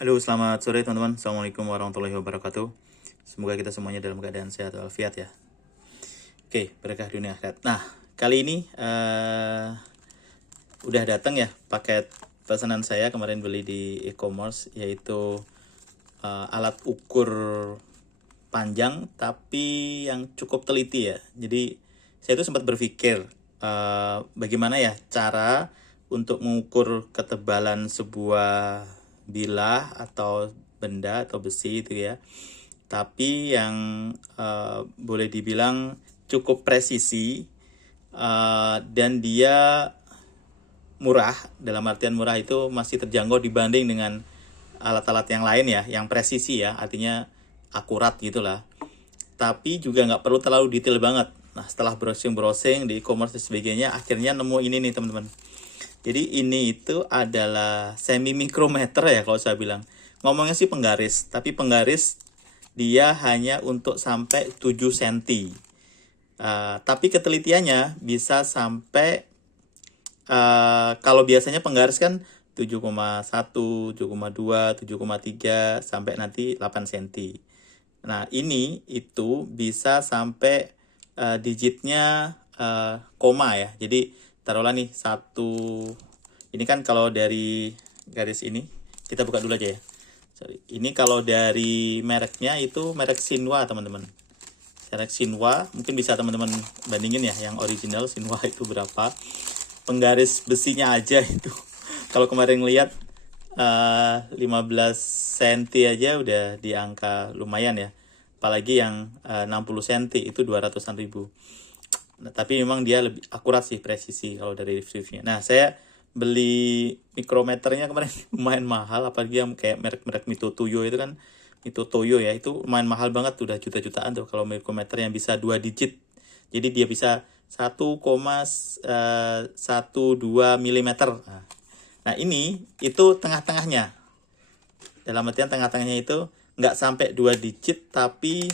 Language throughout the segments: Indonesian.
Halo, selamat sore teman-teman. Assalamualaikum warahmatullahi wabarakatuh. Semoga kita semuanya dalam keadaan sehat walafiat ya. Oke, berkah dunia akhirat. Nah, kali ini udah datang ya paket pesanan saya kemarin beli di e-commerce, yaitu alat ukur panjang tapi yang cukup teliti ya. Jadi saya itu sempat berpikir bagaimana ya cara untuk mengukur ketebalan sebuah bilah atau benda atau besi itu ya, tapi yang boleh dibilang cukup presisi, dan dia murah. Dalam artian murah itu masih terjangkau dibanding dengan alat-alat yang lain ya, yang presisi ya, artinya akurat gitulah, tapi juga nggak perlu terlalu detail banget. Nah, setelah browsing-browsing di e-commerce dan sebagainya, akhirnya nemu ini nih teman-teman. Jadi ini itu adalah semi mikrometer ya kalau saya bilang. Ngomongnya sih penggaris, tapi penggaris dia hanya untuk sampai 7 cm. Tapi ketelitiannya bisa sampai, kalau biasanya penggaris kan 7,1, 7,2, 7,3 sampai nanti 8 cm. Nah, ini itu bisa sampai digitnya koma ya. Jadi taruhlah nih satu, ini kan kalau dari garis ini, kita buka dulu aja ya. Sorry. Ini kalau dari mereknya itu merek Shinwa teman-teman. Merek Shinwa, mungkin bisa teman-teman bandingin ya, yang original Shinwa itu berapa. Penggaris besinya aja itu. Kalau kemarin lihat 15 cm aja udah di angka lumayan ya. Apalagi yang 60 cm itu 200-an ribu. Nah, tapi memang dia lebih akurat sih, presisi kalau dari reviewnya. Nah, saya beli mikrometernya kemarin lumayan mahal, apalagi yang kayak merek-merek Mito Toyo itu kan. Mito Toyo ya, itu lumayan mahal banget, udah juta-jutaan tuh kalau mikrometer yang bisa 2 digit. Jadi dia bisa 1,12 mm. Nah, ini itu tengah-tengahnya. Dalam artian tengah-tengahnya itu nggak sampai 2 digit, tapi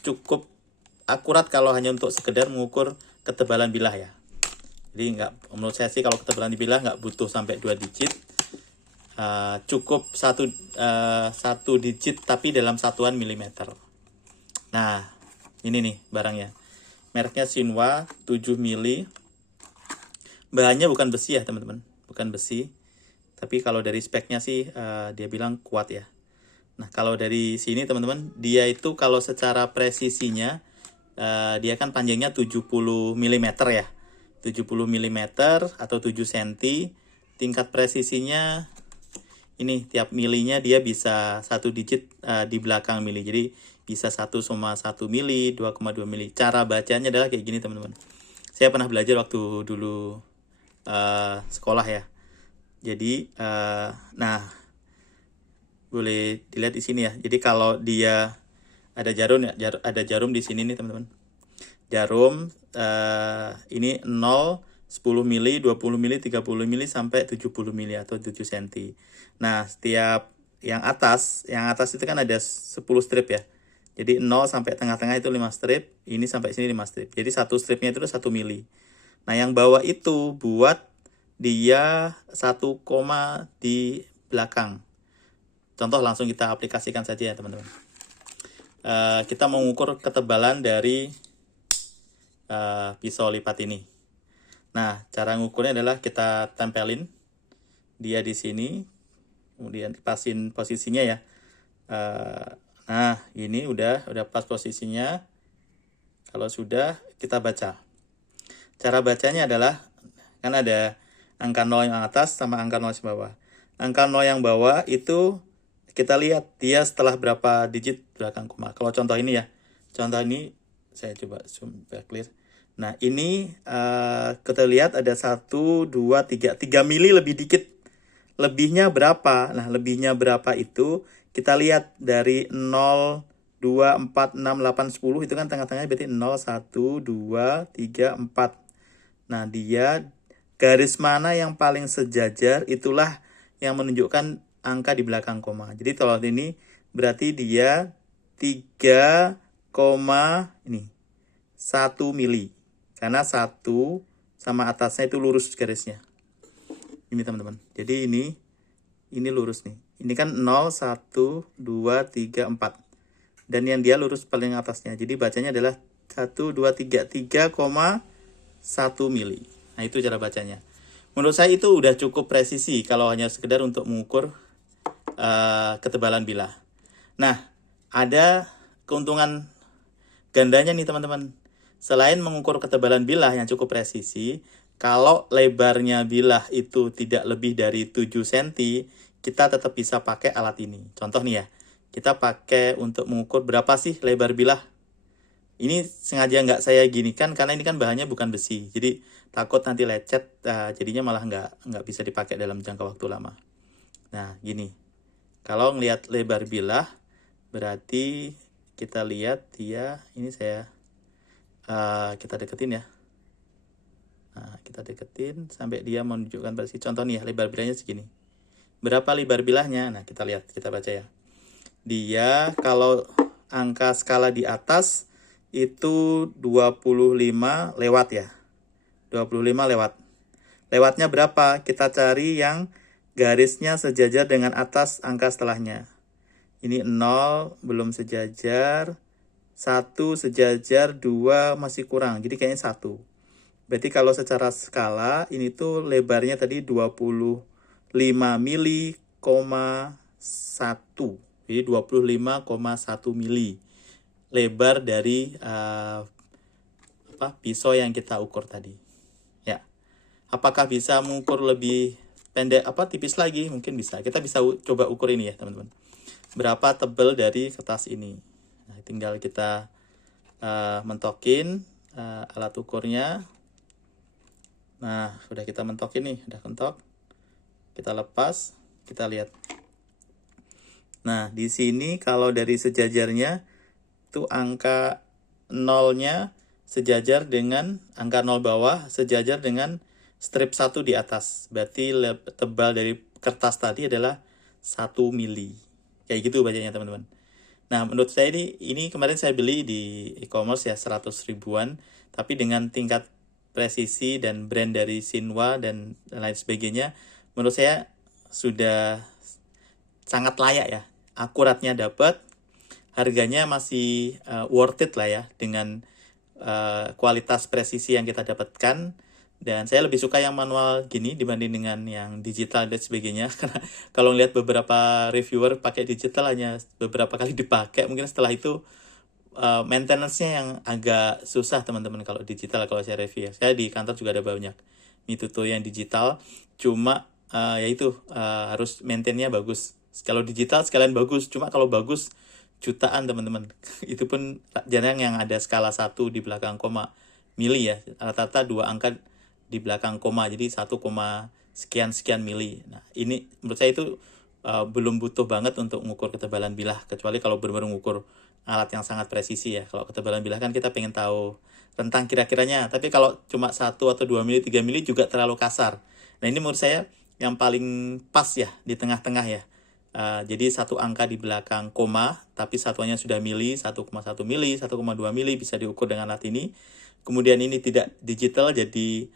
cukup akurat kalau hanya untuk sekedar mengukur ketebalan bilah ya. Jadi menurut saya sih kalau ketebalan di bilah nggak butuh sampai 2 digit. Cukup satu digit tapi dalam satuan milimeter. Nah, ini nih barangnya. Mereknya Shinwa 7 mili. Bahannya bukan besi ya teman-teman, bukan besi. Tapi kalau dari speknya sih dia bilang kuat ya. Nah, kalau dari sini teman-teman, dia itu kalau secara presisinya, dia kan panjangnya 70 mm ya. 70 mm atau 7 cm. Tingkat presisinya ini tiap milinya dia bisa satu digit di belakang mili. Jadi bisa 1,1 mili, 2,2 mili. Cara bacanya adalah kayak gini teman-teman. Saya pernah belajar waktu dulu sekolah ya. Jadi nah, boleh dilihat di sini ya. Jadi kalau dia ada jarum ya, ada jarum di sini nih teman-teman. Jarum ini 0, 10 mili, 20 mili, 30 mili sampai 70 mili atau 7 cm. Nah, setiap yang atas itu kan ada 10 strip ya. Jadi 0 sampai tengah-tengah itu 5 strip, ini sampai sini 5 strip. Jadi satu stripnya itu 1 mili. Nah, yang bawah itu buat dia 1 koma di belakang. Contoh langsung kita aplikasikan saja ya teman-teman. Kita mengukur ketebalan dari pisau lipat ini. Nah, cara ngukurnya adalah kita tempelin dia di sini, kemudian pasin posisinya ya. Nah, ini udah pas posisinya. Kalau sudah, kita baca. Cara bacanya adalah, kan ada angka 0 yang atas sama angka 0 yang bawah. Angka 0 yang bawah itu kita lihat dia setelah berapa digit belakang koma. Kalau contoh ini ya, contoh ini saya coba zoom biar clear. Nah, ini kita lihat ada 1, 2, 3 mili lebih dikit. Lebihnya berapa? Nah, lebihnya berapa itu kita lihat dari 0, 2, 4, 6, 8, 10 itu kan tengah-tengahnya berarti 0, 1, 2, 3, 4. Nah, dia garis mana yang paling sejajar itulah yang menunjukkan angka di belakang koma. Jadi kalau ini berarti dia 3, ini 1 mili. Karena 1 sama atasnya itu lurus garisnya. Ini teman-teman. Jadi ini lurus nih. Ini kan 0, 1, 2, 3, 4. Dan yang dia lurus paling atasnya. Jadi bacanya adalah 1, 2, 3. 3,1 mili. Nah, itu cara bacanya. Menurut saya itu udah cukup presisi kalau hanya sekedar untuk mengukur ketebalan bilah. Nah, ada keuntungan gandanya nih teman-teman. Selain mengukur ketebalan bilah yang cukup presisi, kalau lebarnya bilah itu tidak lebih dari 7 cm, kita tetap bisa pakai alat ini. Contoh nih ya, kita pakai untuk mengukur berapa sih lebar bilah. Ini sengaja nggak saya ginikan karena ini kan bahannya bukan besi. Jadi takut nanti lecet, jadinya malah nggak bisa dipakai dalam jangka waktu lama. Nah, gini. Kalau ngelihat lebar bilah, berarti kita lihat dia, ini kita deketin ya. Nah, kita deketin sampai dia menunjukkan versi. Contoh nih ya, lebar bilahnya segini. Berapa lebar bilahnya? Nah, kita lihat, kita baca ya. Dia kalau angka skala di atas itu 25 lewat ya. 25 lewat. Lewatnya berapa? Kita cari yang garisnya sejajar dengan atas angka setelahnya. Ini 0 belum sejajar, 1 sejajar, 2 masih kurang. Jadi kayaknya 1. Berarti kalau secara skala ini tuh lebarnya tadi 25 mili, 1. Jadi 25,1 mili lebar dari pisau yang kita ukur tadi. Ya. Apakah bisa mengukur lebih pendek tipis lagi? Mungkin bisa. Kita bisa coba ukur ini ya, teman-teman. Berapa tebal dari kertas ini. Nah, tinggal kita mentokin alat ukurnya. Nah, sudah kita mentokin nih, udah kentok. Kita lepas, kita lihat. Nah, di sini kalau dari sejajarnya itu angka 0-nya sejajar dengan angka 0 bawah sejajar dengan strip 1 di atas. Berarti tebal dari kertas tadi adalah 1 mili. Kayak gitu bacanya teman-teman. Nah, menurut saya ini kemarin saya beli di e-commerce ya 100 ribuan, tapi dengan tingkat presisi dan brand dari Shinwa dan lain sebagainya, menurut saya sudah sangat layak ya. Akuratnya dapat, harganya masih worth it lah ya dengan kualitas presisi yang kita dapatkan. Dan saya lebih suka yang manual gini dibanding dengan yang digital dan sebagainya. Karena kalau lihat beberapa reviewer pakai digital hanya beberapa kali dipakai, mungkin setelah itu maintenance-nya yang agak susah teman-teman kalau digital. Kalau saya review ya, saya di kantor juga ada banyak Mituto yang digital, cuma harus maintain-nya bagus. Kalau digital sekalian bagus, cuma kalau bagus jutaan teman-teman. Itu pun jarang yang ada skala 1 di belakang koma mili ya, rata-rata 2 angka di belakang koma, jadi 1, sekian mili. Nah, ini menurut saya itu belum butuh banget untuk mengukur ketebalan bilah, kecuali kalau benar-benar mengukur alat yang sangat presisi ya. Kalau ketebalan bilah kan kita pengen tahu rentang kira-kiranya, tapi kalau cuma 1 atau 2 mili, 3 mili juga terlalu kasar. Nah, ini menurut saya yang paling pas ya, di tengah-tengah ya. Jadi 1 angka di belakang koma, tapi satuannya sudah mili, 1,1 mili, 1,2 mili bisa diukur dengan alat ini. Kemudian ini tidak digital, jadi